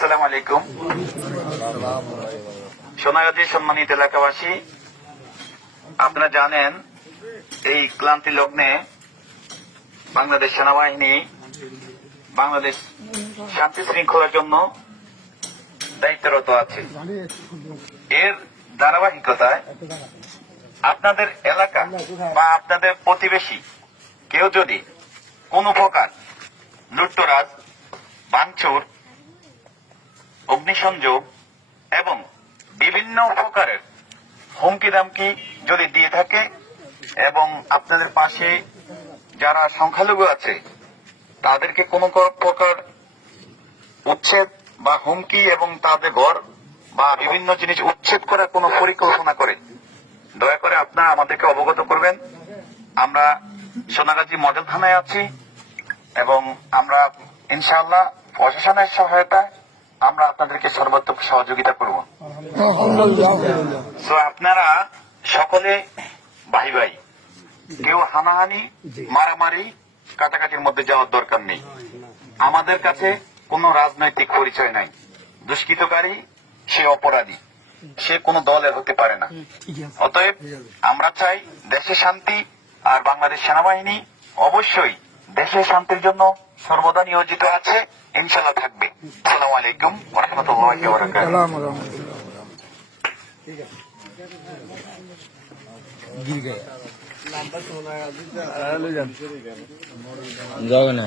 আসসালামু আলাইকুম। সোনাগাজী সম্মানিত এলাকাবাসী, আপনারা জানেন এই ক্লান্তি লগ্নে বাংলাদেশ সেনাবাহিনী বাংলাদেশ শান্তি শৃঙ্খলার জন্য দায়িত্বরত আছে। এর ধারাবাহিকতায় আপনাদের এলাকা বা আপনাদের প্রতিবেশী কেউ যদি কোন প্রকার লুটতরাজ, ভাঙচুর, অগ্নিসংযোগ এবং বিভিন্ন প্রকারের হুমকি দামকি যদি দিয়ে থাকে এবং আপনাদের পাশে যারা সংখ্যালঘু আছে তাদেরকে কোনো প্রকার উচ্ছেদ বা হুমকি এবং তাদের ঘর বা বিভিন্ন জিনিস উচ্ছেদ করার কোনো পরিকল্পনা করে দয়া করে আপনারা আমাদেরকে অবগত করবেন। আমরা সোনাগাজী মডেল থানায় আছি এবং আমরা ইনশাআল্লাহ প্রশাসনের সহায়তায় আমরা আপনাদেরকে সর্বাত্মক সহযোগিতা করব। তো আপনারা সকলে ভাই ভাই, কেউ হানাহানি, মারামারি, কাটাকাটির মধ্যে যাওয়ার দরকার নেই। আমাদের কাছে কোনো রাজনৈতিক পরিচয় নাই। দুষ্কৃতকারী সে অপরাধী, সে কোনো দলের হতে পারে না। অতএব আমরা চাই দেশে শান্তি, আর বাংলাদেশ সেনাবাহিনী অবশ্যই দেশের শান্তির জন্য সর্বদা নিয়োজিত আছে, ইনশাল্লাহ থাকবে। আসসালামু আলাইকুম ওয়া রাহমাতুল্লাহি ওয়া বারাকাতুহু। যাবে না।